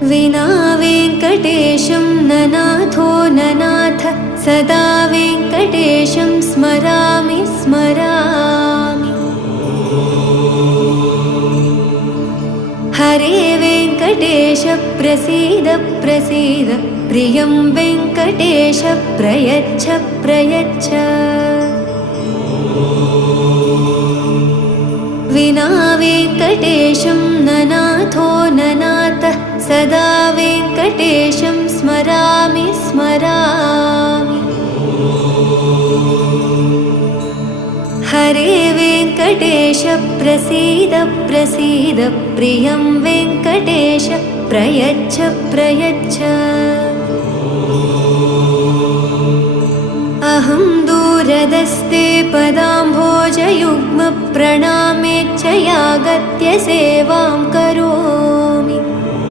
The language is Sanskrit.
विना वेङ्कटेशं ननाथो ननाथ सदा वेङ्कटेशं स्मरामि स्मरामि। हरे वेङ्कटेश प्रसीद प्रसीद प्रियं वेङ्कटेश प्रयच्छ प्रयच्छ। विना वेङ्कटेशं ननाथो ननाथ सदा वेङ्कटेशं स्मरामि स्मरामि। हरे वेङ्कटेश प्रसीद प्रसीद प्रियं वेङ्कटेश प्रयच्छ प्रयच्छ। अहं दूरदस्ते पदाम्भोजयुग्म प्रणामेच्छ यागत्य सेवां करोमि।